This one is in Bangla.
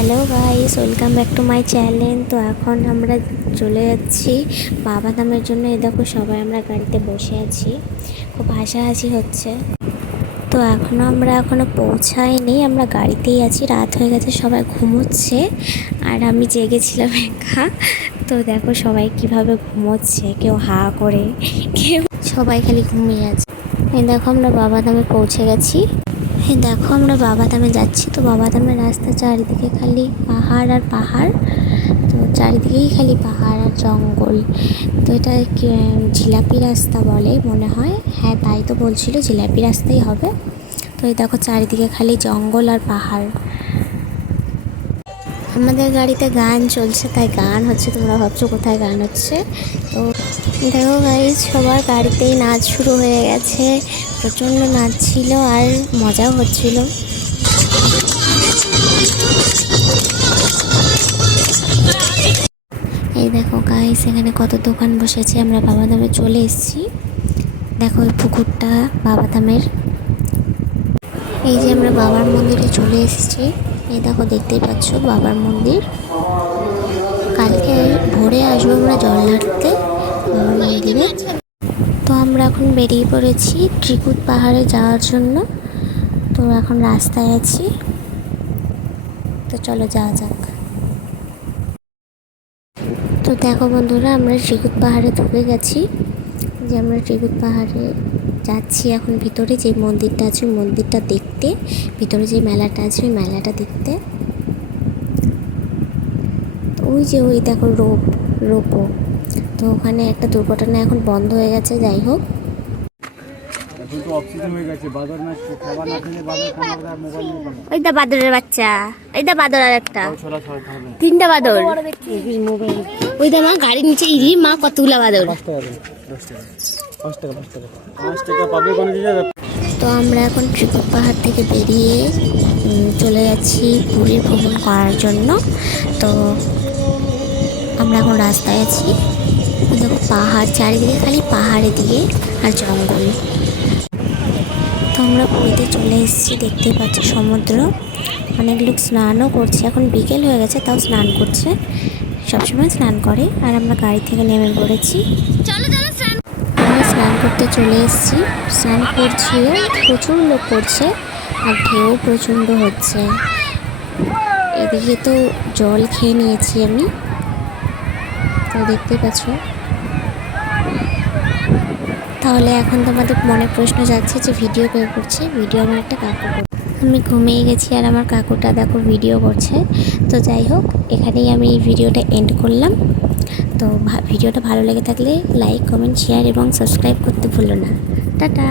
Hello guys, welcome back to my channel. তো এখন আমরা চলে যাচ্ছি বাবাধামের জন্য। এই দেখো সবাই আমরা গাড়িতে বসে আছি, খুব হাসাহাসি হচ্ছে। তো আমরা এখনও পৌঁছাইনি, আমরা গাড়িতেই আছি। রাত হয়ে গেছে, সবাই ঘুমোচ্ছে আর আমি জেগেছিলাম একা। তো দেখো সবাই কিভাবে ঘুমোচ্ছে, কেউ হা করে, কেউ সবাই খালি ঘুমিয়ে আছে। এই দেখো আমরা বাবাধামে পৌঁছে গেছি। হ্যাঁ দেখো আমরা বাবাধামে যাচ্ছি। তো বাবাধামের রাস্তা চারিদিকে খালি পাহাড় আর পাহাড়। তো চারিদিকেই খালি পাহাড় আর জঙ্গল। তো এটা জিলাপি রাস্তা বলে মনে হয়। হ্যাঁ তাই তো বলছিল, জিলাপি রাস্তাই হবে। তো এই দেখো চারিদিকে খালি জঙ্গল আর পাহাড়। আমাদের গাড়িতে গান চলছে, তাই গান হচ্ছে। তোমরা ভাবছো কোথায় গান হচ্ছে। তো দেখো গাইজ, সবার গাড়িতেই নাচ শুরু হয়ে গেছে। প্রচণ্ড নাচ ছিল আর মজাও হচ্ছিল। এই দেখো গাইজ, এখানে কত দোকান বসেছে। আমরা বাবাধামে চলে এসেছি। দেখো ওই পুকুরটা বাবাধামের। এই যে আমরা বাবার মন্দিরে চলে এসেছি। এই দেখো দেখতেই পাচ্ছ বাবার মন্দির। কালকে ভোরে আসবো আমরা জল ঢালতে বাবার মন্দিরে। তো আমরা এখন বেরিয়ে পড়েছি ত্রিকুট পাহাড়ে যাওয়ার জন্য। তো এখন রাস্তায় আছি, তো চলো যাওয়া যাক। তো দেখো বন্ধুরা, আমরা ত্রিকুট পাহাড়ে ঢুকে গেছি। যে আমরা ত্রিকুট পাহাড়ে যাচ্ছি এখন ভিতরে। যে মন্দিরটা আছে ওই মন্দিরটা দেখতে, ভিতরে যে মেলাটা আছে ওই মেলাটা দেখতে। তো ওই দেখো রোপো। তো ওখানে একটা দুর্ঘটনা এখন বন্ধ হয়ে গেছে। যাই হোক, ওই দা বাদরের বাচ্চা, ওই দা বাদর আর একটা, তিনটা বাদর। ওই দা মা গাড়ির নিচে ইরি মা কতগুলা বাদর। তো আমরা এখন ত্রিকুট পাহাড় থেকে বেরিয়ে চলে যাচ্ছি পুরী ভ্রমণ করার জন্য। তো আমরা এখন রাস্তায় আছি। দেখো পাহাড়, চারিদিকে খালি পাহাড়ের দিকে আর জঙ্গল। তো আমরা পুরীতে চলে এসেছি, দেখতেই পাচ্ছি সমুদ্র। অনেক লোক স্নানও করছে, এখন বিকেল হয়ে গেছে তাও স্নান করছে। সবসময় স্নান করে। আর আমরা গাড়ি থেকে নেমে পড়েছি। আমরা স্নান করতে চলে এসেছি। স্নান করছিও, প্রচুর লোক করছে আর ঢেউ প্রচণ্ড হচ্ছে। এদিকে তো জল খেয়ে নিয়েছি আমি, তো দেখতেই পাচ্ছ। তাহলে এখন তোমাদের মনে প্রশ্ন যাচ্ছে যে ভিডিও কে করছে। ভিডিও আমার একটা কাকু করছে। আমি ঘুমিয়ে গেছি আর আমার কাকুটা দেখো ভিডিও করছে। তো যাই হোক, এখানেই আমি এই ভিডিওটা এন্ড করলাম। তো ভিডিওটা ভালো লেগে থাকলে লাইক, কমেন্ট, শেয়ার এবং সাবস্ক্রাইব করতে ভুলো না। টাটা।